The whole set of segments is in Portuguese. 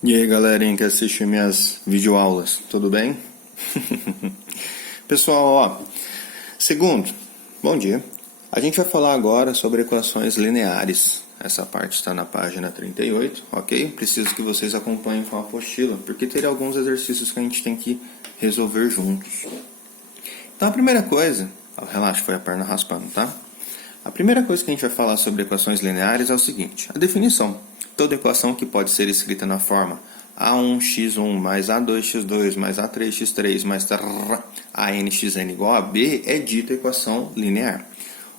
E aí, galerinha que assiste minhas videoaulas, tudo bem? Pessoal, segundo, bom dia. A gente vai falar agora sobre equações lineares. Essa parte está na página 38, ok? Preciso que vocês acompanhem com a apostila, porque terá alguns exercícios que a gente tem que resolver juntos. Então, a primeira coisa, relaxa, foi a perna raspando, tá? A primeira coisa que a gente vai falar sobre equações lineares é o seguinte: a definição. Toda equação que pode ser escrita na forma A1x1 mais A2x2 mais A3x3 mais ANxn igual a B é dita equação linear.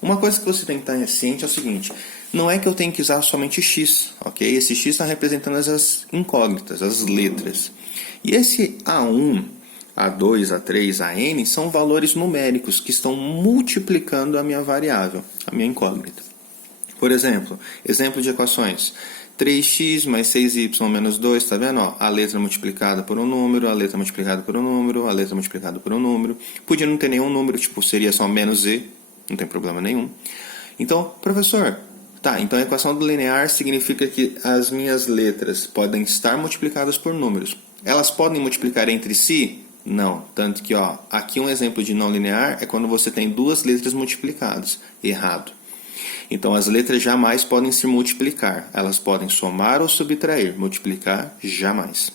Uma coisa que você tem que estar ciente é o seguinte: não é que eu tenho que usar somente x, ok? Esse x está representando as incógnitas, as letras. E esse A1, A2, A3, AN são valores numéricos que estão multiplicando a minha variável, a minha incógnita. Por exemplo, exemplo de equações: 3x mais 6y menos 2, tá vendo? Ó, a letra multiplicada por um número, a letra multiplicada por um número, a letra multiplicada por um número. Podia não ter nenhum número, tipo, seria só menos z, não tem problema nenhum. Então, professor, tá, então a equação do linear significa que as minhas letras podem estar multiplicadas por números. Elas podem multiplicar entre si? Não, tanto que, ó, aqui um exemplo de não linear é quando você tem duas letras multiplicadas. Errado. Então, as letras jamais podem se multiplicar. Elas podem somar ou subtrair. Multiplicar, jamais.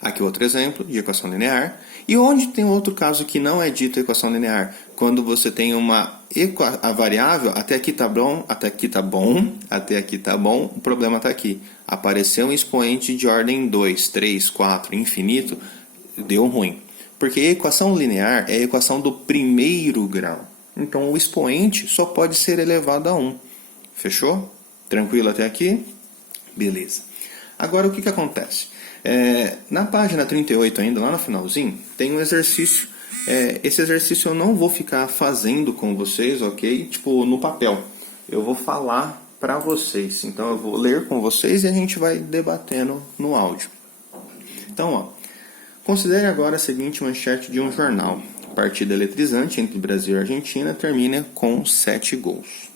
Aqui outro exemplo de equação linear. E onde tem outro caso que não é dito equação linear? Quando você tem a variável, até aqui tá bom, até aqui tá bom, até aqui tá bom, o problema está aqui. Apareceu um expoente de ordem 2, 3, 4, infinito, deu ruim. Porque a equação linear é a equação do primeiro grau. Então, o expoente só pode ser elevado a 1. Fechou? Tranquilo até aqui? Beleza. Agora, o que acontece? Na página 38 ainda, lá no finalzinho, tem um exercício. Esse exercício eu não vou ficar fazendo com vocês, ok? Tipo, no papel. Eu vou falar para vocês. Então, eu vou ler com vocês e a gente vai debatendo no áudio. Então, considere agora a seguinte manchete de um jornal. Partida eletrizante entre Brasil e Argentina termina com 7 gols.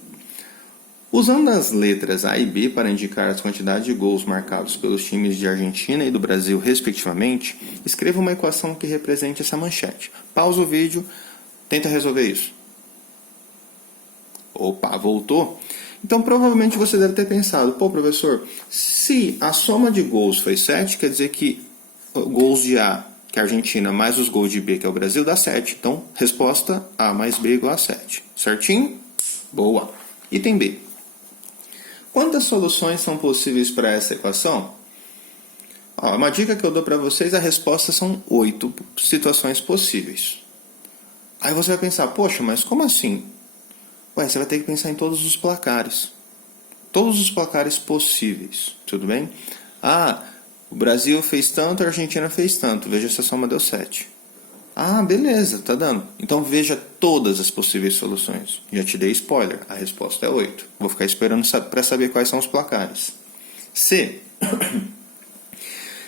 Usando as letras A e B para indicar as quantidades de gols marcados pelos times de Argentina e do Brasil, respectivamente, escreva uma equação que represente essa manchete. Pausa o vídeo, tenta resolver isso. Opa, voltou? Então, provavelmente você deve ter pensado: pô, professor, se a soma de gols foi 7, quer dizer que gols de A, que é a Argentina, mais os gols de B, que é o Brasil, dá 7. Então, resposta A mais B igual a 7. Certinho? Boa. Item B. Quantas soluções são possíveis para essa equação? Uma dica que eu dou para vocês: a resposta são 8 situações possíveis. Aí você vai pensar: poxa, mas como assim? Você vai ter que pensar em todos os placares. Todos os placares possíveis. Tudo bem? O Brasil fez tanto, a Argentina fez tanto. Veja se a soma deu 7. Beleza, tá dando. Então veja todas as possíveis soluções. Já te dei spoiler, a resposta é 8. Vou ficar esperando para saber quais são os placares. C.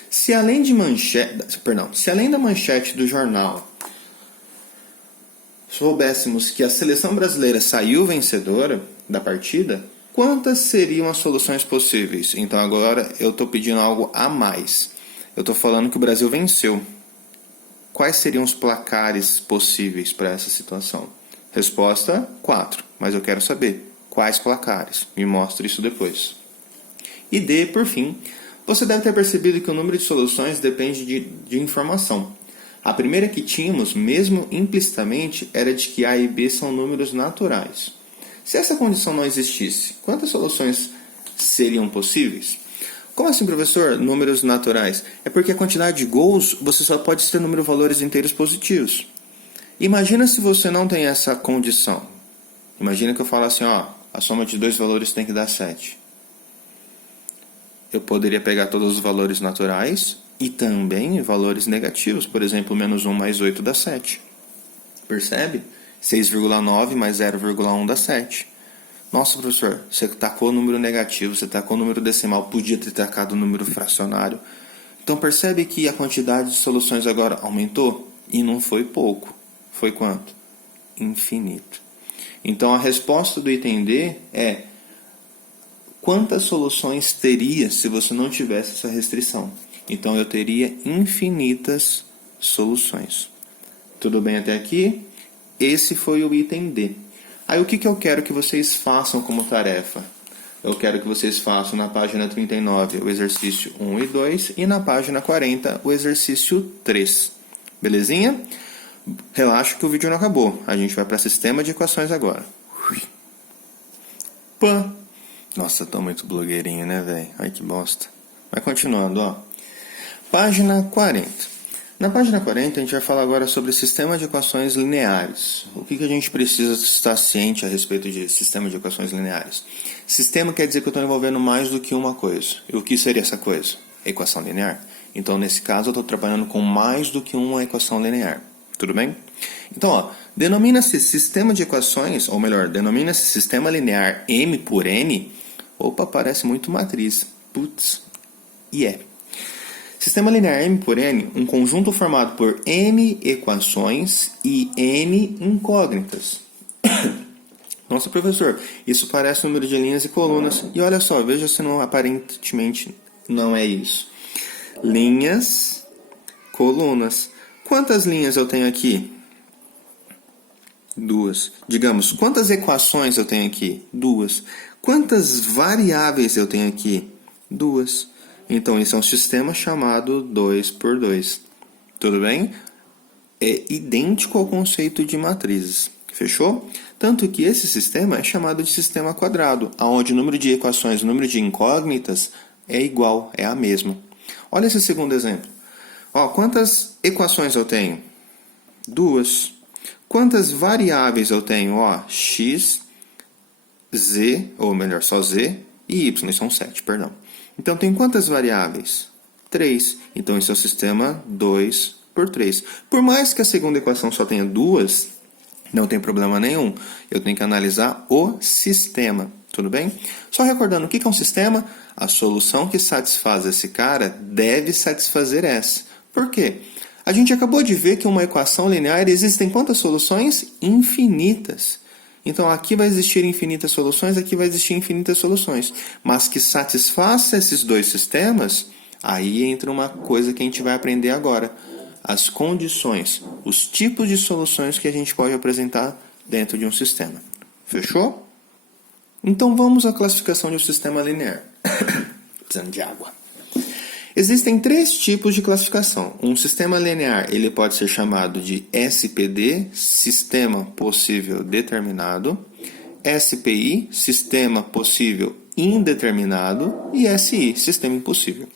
Se além da manchete do jornal soubéssemos que a seleção brasileira saiu vencedora da partida, quantas seriam as soluções possíveis? Então agora eu estou pedindo algo a mais. Eu estou falando que o Brasil venceu. Quais seriam os placares possíveis para essa situação? Resposta: 4. Mas eu quero saber quais placares. Me mostre isso depois. E D, por fim, você deve ter percebido que o número de soluções depende de informação. A primeira que tínhamos, mesmo implicitamente, era de que A e B são números naturais. Se essa condição não existisse, quantas soluções seriam possíveis? Como assim, professor? Números naturais? É porque a quantidade de gols você só pode ter número valores inteiros positivos. Imagina se você não tem essa condição. Imagina que eu falo assim: a soma de dois valores tem que dar 7. Eu poderia pegar todos os valores naturais e também valores negativos. Por exemplo, menos 1 mais 8 dá 7. Percebe? 6,9 mais 0,1 dá 7. Nossa, professor, você tacou o número negativo, você tacou o número decimal, podia ter tacado o número fracionário. Então percebe que a quantidade de soluções agora aumentou? E não foi pouco. Foi quanto? Infinito. Então a resposta do item D é: quantas soluções teria se você não tivesse essa restrição? Então eu teria infinitas soluções. Tudo bem até aqui? Esse foi o item D. Aí o que eu quero que vocês façam como tarefa? Eu quero que vocês façam na página 39 o exercício 1 e 2 e na página 40 o exercício 3. Belezinha? Relaxa que o vídeo não acabou. A gente vai para sistema de equações agora. Pã! Nossa, tô muito blogueirinho, né, velho? Ai, que bosta. Vai continuando, ó. Página 40. Na página 40, a gente vai falar agora sobre sistema de equações lineares. O que a gente precisa estar ciente a respeito de sistema de equações lineares? Sistema quer dizer que eu estou envolvendo mais do que uma coisa. E o que seria essa coisa? Equação linear. Então, nesse caso, eu estou trabalhando com mais do que uma equação linear. Tudo bem? Então, ó, denomina-se sistema de equações, ou melhor, denomina-se sistema linear M por N. Opa, parece muito matriz. Putz, e é. Sistema linear M por N, um conjunto formado por N equações e N incógnitas. Nossa, professor, isso parece um número de linhas e colunas. E olha só, veja se não aparentemente não é isso. Linhas, colunas. Quantas linhas eu tenho aqui? 2. Digamos, quantas equações eu tenho aqui? 2. Quantas variáveis eu tenho aqui? 2. Então, isso é um sistema chamado 2 por 2. Tudo bem? É idêntico ao conceito de matrizes. Fechou? Tanto que esse sistema é chamado de sistema quadrado, onde o número de equações e o número de incógnitas é igual, é a mesma. Olha esse segundo exemplo. Ó, quantas equações eu tenho? 2. Quantas variáveis eu tenho? Ó, x, z, ou melhor, só z, e y, são 7, perdão. Então, tem quantas variáveis? 3. Então, esse é o sistema 2 por 3. Por mais que a segunda equação só tenha 2, não tem problema nenhum. Eu tenho que analisar o sistema. Tudo bem? Só recordando, o que é um sistema? A solução que satisfaz esse cara deve satisfazer essa. Por quê? A gente acabou de ver que uma equação linear existem quantas soluções? Infinitas. Então, aqui vai existir infinitas soluções, aqui vai existir infinitas soluções. Mas que satisfaça esses dois sistemas, aí entra uma coisa que a gente vai aprender agora. As condições, os tipos de soluções que a gente pode apresentar dentro de um sistema. Fechou? Então, vamos à classificação de um sistema linear. Precisando de água. Existem 3 tipos de classificação. Um sistema linear ele pode ser chamado de SPD, Sistema Possível Determinado, SPI, Sistema Possível Indeterminado, e SI, Sistema Impossível.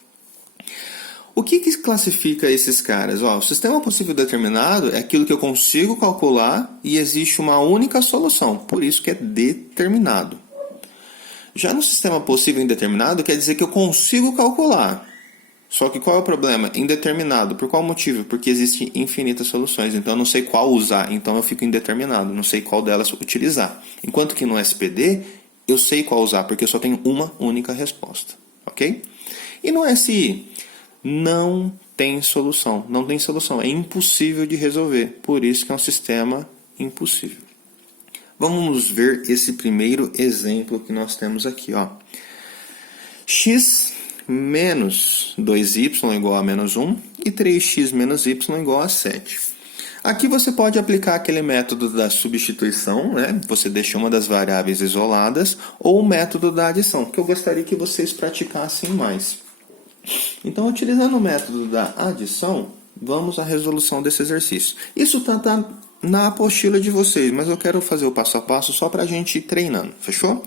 O que classifica esses caras? Ó, o sistema possível determinado é aquilo que eu consigo calcular e existe uma única solução, por isso que é determinado. Já no sistema possível indeterminado quer dizer que eu consigo calcular. Só que qual é o problema? Indeterminado. Por qual motivo? Porque existem infinitas soluções. Então eu não sei qual usar. Então eu fico indeterminado. Não sei qual delas utilizar. Enquanto que no SPD eu sei qual usar. Porque eu só tenho uma única resposta. Ok? E no SI não tem solução. Não tem solução. É impossível de resolver. Por isso que é um sistema impossível. Vamos ver esse primeiro exemplo que nós temos aqui. Ó. X menos 2y igual a menos 1 e 3x menos y igual a 7. Aqui você pode aplicar aquele método da substituição, né? Você deixa uma das variáveis isoladas, ou o método da adição, que eu gostaria que vocês praticassem mais. Então, utilizando o método da adição, vamos à resolução desse exercício. Isso está na apostila de vocês, mas eu quero fazer o passo a passo só para a gente ir treinando, fechou?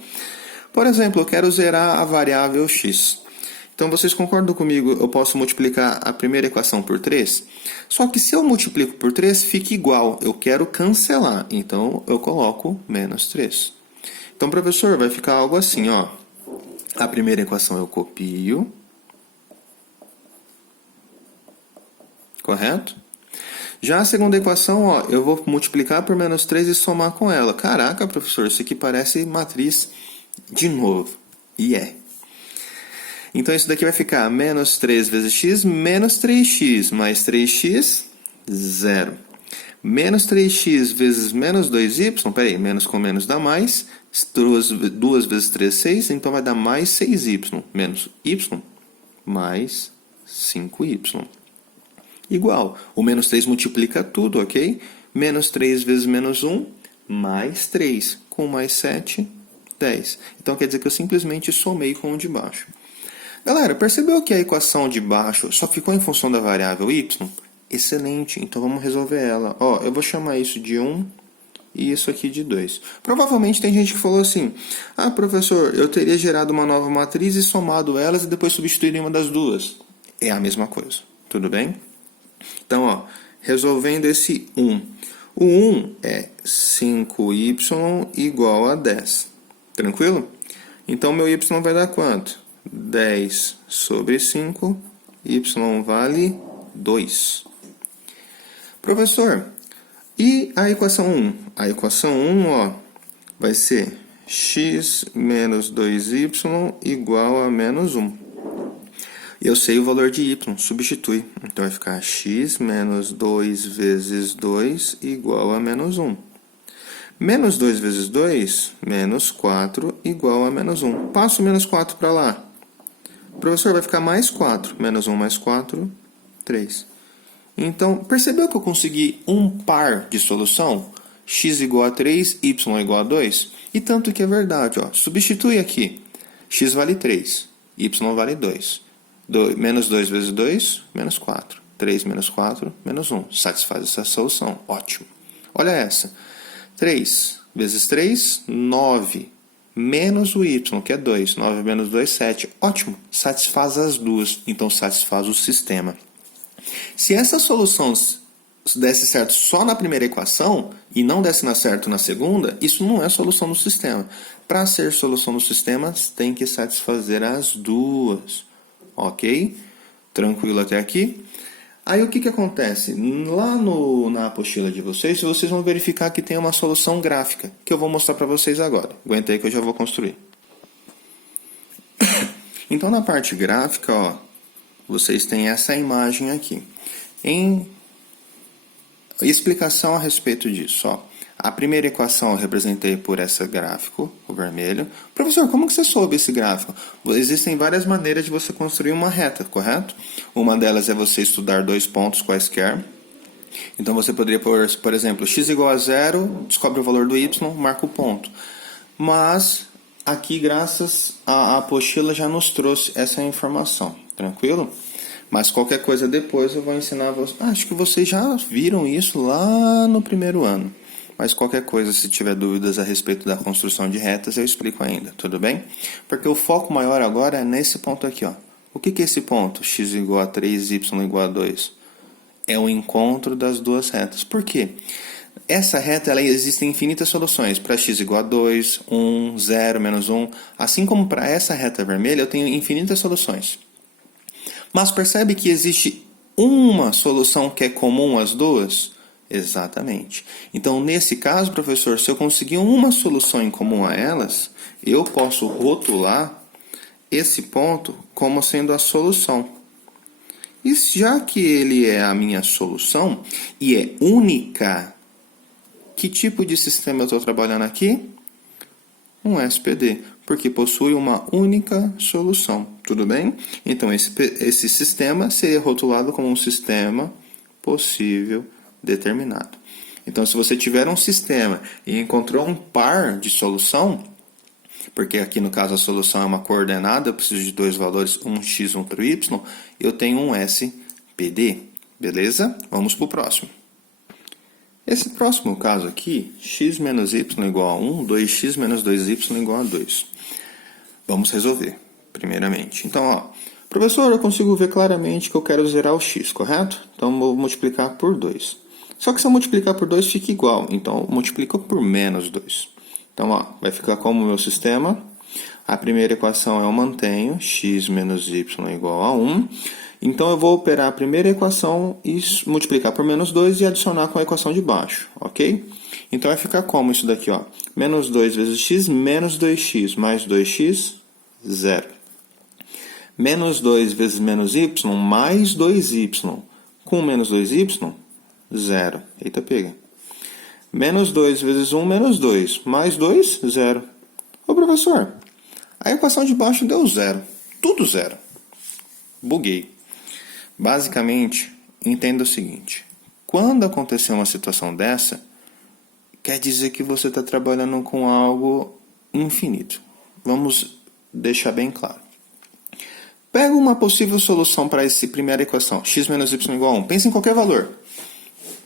Por exemplo, eu quero zerar a variável x. Então, vocês concordam comigo? Eu posso multiplicar a primeira equação por 3? Só que se eu multiplico por 3, fica igual. Eu quero cancelar. Então, eu coloco menos 3. Então, professor, vai ficar algo assim, ó. A primeira equação eu copio. Correto? Já a segunda equação, ó, eu vou multiplicar por menos 3 e somar com ela. Caraca, professor, isso aqui parece matriz de novo. E é. Então, isso daqui vai ficar menos 3 vezes x, menos 3x, mais 3x, 0. Menos 3x vezes menos 2y, peraí, menos com menos dá mais, 2 vezes 3, 6, então vai dar mais 6y, menos y, mais 5y. Igual, o menos 3 multiplica tudo, ok? Menos 3 vezes menos 1, mais 3, com mais 7, 10. Então quer dizer que eu simplesmente somei com o de baixo. Galera, percebeu que a equação de baixo só ficou em função da variável y? Excelente, então vamos resolver ela. Ó, eu vou chamar isso de 1 e isso aqui de 2. Provavelmente tem gente que falou assim, ah, professor, eu teria gerado uma nova matriz e somado elas e depois substituído em uma das duas. É a mesma coisa, tudo bem? Então, ó, resolvendo esse 1. O 1 é 5y igual a 10. Tranquilo? Então, meu y vai dar quanto? 10 sobre 5, y vale 2. Professor, e a equação 1? A equação 1, ó, vai ser x menos 2y igual a menos 1. Eu sei o valor de y, substitui. Então vai ficar x menos 2 vezes 2 igual a menos 1. Menos 2 vezes 2, menos 4 igual a menos 1. Passo o menos 4 para lá. Professor, vai ficar mais 4. Menos 1 mais 4, 3. Então, percebeu que eu consegui um par de solução? X igual a 3, y igual a 2? E tanto que é verdade, ó. Substitui aqui. X vale 3, y vale 2. Menos 2 vezes 2, menos 4. 3 menos 4, menos 1. Satisfaz essa solução. Ótimo. Olha essa. 3 vezes 3, 9. Menos o y, que é 2. 9 menos 2, 7. Ótimo. Satisfaz as duas. Então, satisfaz o sistema. Se essa solução desse certo só na primeira equação e não desse certo na segunda, isso não é solução do sistema. Para ser solução do sistema, tem que satisfazer as duas. Ok? Tranquilo até aqui? Aí o que acontece? Lá na apostila de vocês vão verificar que tem uma solução gráfica, que eu vou mostrar para vocês agora. Aguenta aí que eu já vou construir. Então, na parte gráfica, ó, vocês têm essa imagem aqui. Em explicação a respeito disso, ó. A primeira equação eu representei por esse gráfico, o vermelho. Professor, como que você soube esse gráfico? Existem várias maneiras de você construir uma reta, correto? Uma delas é você estudar dois pontos quaisquer. Então você poderia pôr, por exemplo, x igual a 0, descobre o valor do y, marca o ponto. Mas aqui, graças à apostila, já nos trouxe essa informação. Tranquilo? Mas qualquer coisa depois eu vou ensinar vocês. Acho que vocês já viram isso lá no primeiro ano. Mas qualquer coisa, se tiver dúvidas a respeito da construção de retas, eu explico ainda, tudo bem? Porque o foco maior agora é nesse ponto aqui, ó. O que é esse ponto? X igual a 3, y igual a 2. É o encontro das duas retas. Por quê? Essa reta, ela existe em infinitas soluções. Para x igual a 2, 1, 0, menos 1. Assim como para essa reta vermelha, eu tenho infinitas soluções. Mas percebe que existe uma solução que é comum às duas? Exatamente. Então, nesse caso, professor, se eu conseguir uma solução em comum a elas, eu posso rotular esse ponto como sendo a solução. E já que ele é a minha solução e é única, que tipo de sistema eu estou trabalhando aqui? Um SPD, porque possui uma única solução. Tudo bem? Então, esse sistema seria rotulado como um sistema possível determinado. Então, se você tiver um sistema e encontrou um par de solução, porque aqui no caso a solução é uma coordenada, eu preciso de dois valores, um x e outro y, eu tenho um SPD. Beleza? Vamos para o próximo. Esse próximo caso aqui, x menos y igual a 1, 2x menos 2y igual a 2. Vamos resolver, primeiramente. Então, ó, professor, eu consigo ver claramente que eu quero zerar o x, correto? Então, vou multiplicar por 2. Só que se eu multiplicar por 2 fica igual, então multiplico por menos 2. Então, ó, vai ficar como o meu sistema. A primeira equação eu mantenho, x menos y igual a 1. Então, eu vou operar a primeira equação e multiplicar por menos 2 e adicionar com a equação de baixo, ok? Então, vai ficar como isso daqui, ó? Menos 2 vezes x, menos 2x, mais 2x, 0. Menos 2 vezes menos y, mais 2y. Com menos 2y, 0. Eita, pega. Menos 2 vezes 1, menos 2. Mais 2, 0. Ô, professor, a equação de baixo deu 0. Tudo 0. Buguei. Basicamente, entenda o seguinte. Quando acontecer uma situação dessa, quer dizer que você está trabalhando com algo infinito. Vamos deixar bem claro. Pega uma possível solução para essa primeira equação, x menos y igual a 1. Pensa em qualquer valor.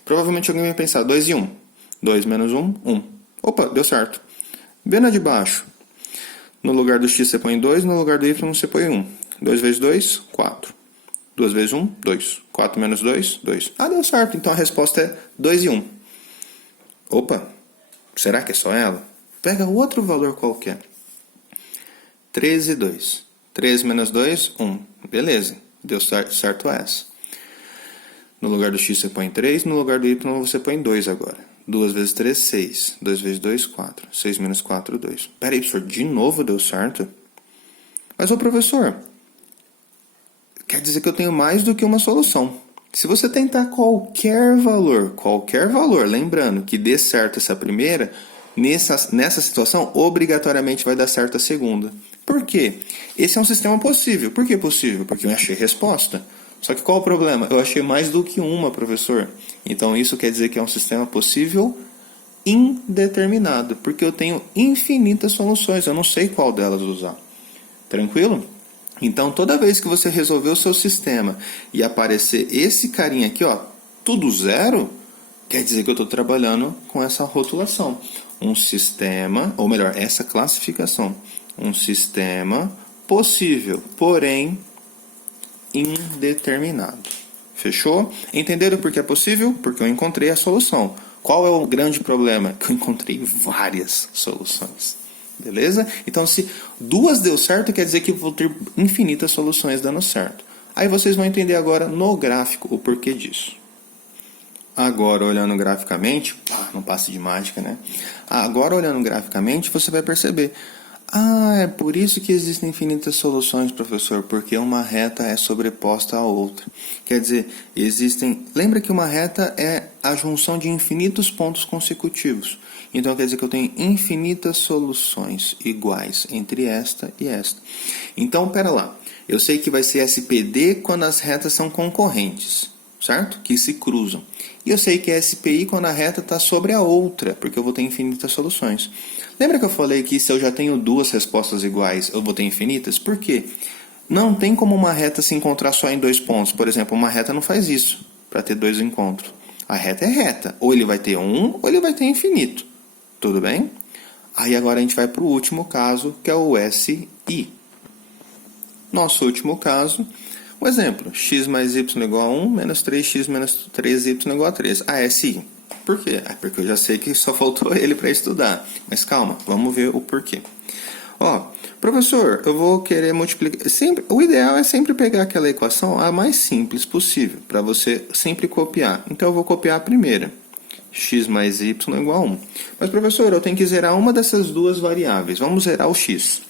Provavelmente alguém vai pensar 2 e 1. 2 menos 1, 1. Opa, deu certo. Vê na de baixo. No lugar do x você põe 2, no lugar do y você põe 1. 2 vezes 2, 4. 2 vezes 1, 2. 4 menos 2, 2. Ah, deu certo. Então a resposta é 2 e 1. Opa, será que é só ela? Pega outro valor qualquer. 3 e 2. 3 menos 2, 1. Beleza, deu certo essa. No lugar do x você põe 3, no lugar do y você põe 2 agora. 2 vezes 3, 6. 2 vezes 2, 4. 6 menos 4, 2. Peraí, professor, de novo deu certo? Mas, ô professor, quer dizer que eu tenho mais do que uma solução. Se você tentar qualquer valor, lembrando que dê certo essa primeira, nessa situação, obrigatoriamente vai dar certo a segunda. Por quê? Esse é um sistema possível. Por que possível? Porque eu achei resposta. Só que qual o problema? Eu achei mais do que uma, professor. Então isso quer dizer que é um sistema possível indeterminado, porque eu tenho infinitas soluções, eu não sei qual delas usar. Tranquilo? Então toda vez que você resolver o seu sistema e aparecer esse carinha aqui, ó, tudo zero, quer dizer que eu estou trabalhando com essa rotulação. Um sistema, ou melhor, essa classificação. Um sistema possível, porém indeterminado. Fechou? Entenderam por que é possível? Porque eu encontrei a solução. Qual é o grande problema? Que eu encontrei várias soluções. Beleza? Então, se duas deu certo, quer dizer que eu vou ter infinitas soluções dando certo. Aí vocês vão entender agora no gráfico o porquê disso. Agora, olhando graficamente, não passe de mágica, né? Agora, olhando graficamente, você vai perceber. É por isso que existem infinitas soluções, professor, porque uma reta é sobreposta à outra. Quer dizer, lembra que uma reta é a junção de infinitos pontos consecutivos. Então quer dizer que eu tenho infinitas soluções iguais entre esta e esta. Então, pera lá. Eu sei que vai ser SPD quando as retas são concorrentes, certo? Que se cruzam. E eu sei que é SPI quando a reta está sobre a outra, porque eu vou ter infinitas soluções. Lembra que eu falei que se eu já tenho duas respostas iguais, eu vou ter infinitas? Por quê? Não tem como uma reta se encontrar só em dois pontos. Por exemplo, uma reta não faz isso, para ter dois encontros. A reta é reta. Ou ele vai ter um, ou ele vai ter infinito. Tudo bem? Aí agora a gente vai para o último caso, que é o SI. Nosso último caso, o exemplo, x mais y igual a 1, menos 3x menos 3y igual a 3. SI. Por quê? Porque eu já sei que só faltou ele para estudar. Mas calma, vamos ver o porquê. Professor, eu vou querer multiplicar. O ideal é sempre pegar aquela equação a mais simples possível, para você sempre copiar. Então eu vou copiar a primeira. X mais y igual a 1. Mas, professor, eu tenho que zerar uma dessas duas variáveis. Vamos zerar o x.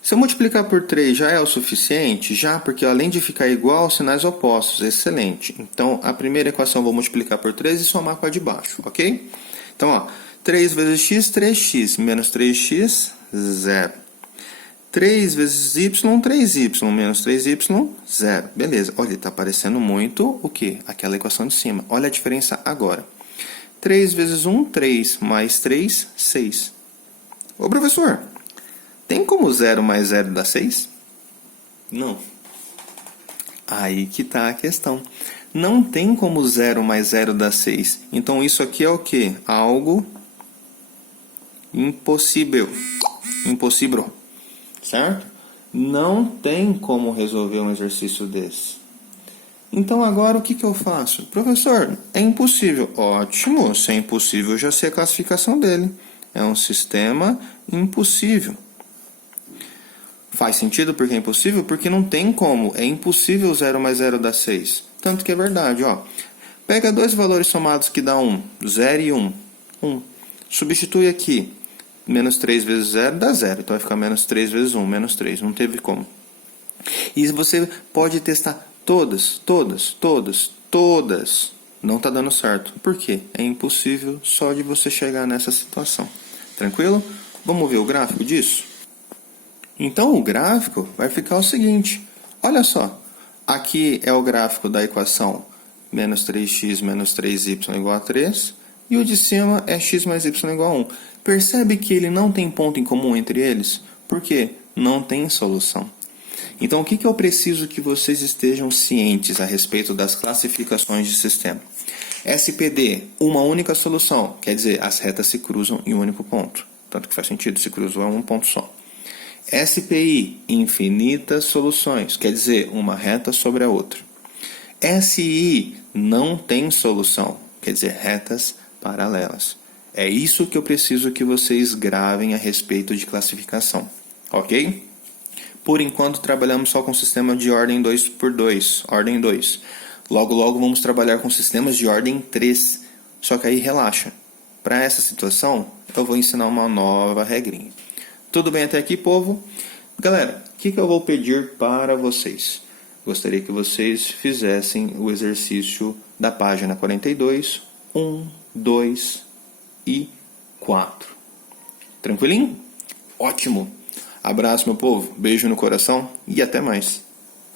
Se eu multiplicar por 3 já é o suficiente? Já, porque além de ficar igual, sinais opostos. Excelente. Então, a primeira equação eu vou multiplicar por 3 e somar com a de baixo, ok? Então, 3 vezes x, 3x. Menos 3x, 0. 3 vezes y, 3y. Menos 3y, 0. Beleza. Olha, está aparecendo muito o quê? Aquela equação de cima. Olha a diferença agora. 3 vezes 1, 3. Mais 3, 6. Ô, professor, tem como 0 mais 0 dar 6? Não. Aí que está a questão. Não tem como 0 mais 0 dar 6. Então, isso aqui é o quê? Algo impossível. Impossível. Certo? Não tem como resolver um exercício desse. Então, agora o que eu faço? Professor, é impossível. Ótimo, se é impossível, eu já sei a classificação dele. É um sistema impossível. Faz sentido porque é impossível? Porque não tem como. É impossível 0 mais 0 dar 6. Tanto que é verdade. Pega dois valores somados que dá 1. 0 e 1. 1. Substitui aqui. Menos 3 vezes 0 dá 0. Então vai ficar menos 3 vezes 1. Menos 3. Não teve como. E você pode testar todas não está dando certo. Por quê? É impossível só de você chegar nessa situação. Tranquilo? Vamos ver o gráfico disso? Então o gráfico vai ficar o seguinte. Olha só. Aqui é o gráfico da equação menos 3x menos 3y igual a 3. E o de cima é x mais y igual a 1. Percebe que ele não tem ponto em comum entre eles? Por quê? Não tem solução. Então, o que eu preciso que vocês estejam cientes a respeito das classificações de sistema? SPD, uma única solução, quer dizer, as retas se cruzam em um único ponto. Tanto que faz sentido, se cruzam em um ponto só. SPI, infinitas soluções, quer dizer, uma reta sobre a outra. SI, não tem solução, quer dizer, retas paralelas. É isso que eu preciso que vocês gravem a respeito de classificação, ok? Por enquanto, trabalhamos só com sistema de ordem 2x2, ordem 2. Logo, logo, vamos trabalhar com sistemas de ordem 3. Só que aí, relaxa. Para essa situação, eu vou ensinar uma nova regrinha. Tudo bem até aqui, povo? Galera, o que eu vou pedir para vocês? Gostaria que vocês fizessem o exercício da página 42, 1, 2 e 4. Tranquilinho? Ótimo! Abraço, meu povo. Beijo no coração e até mais.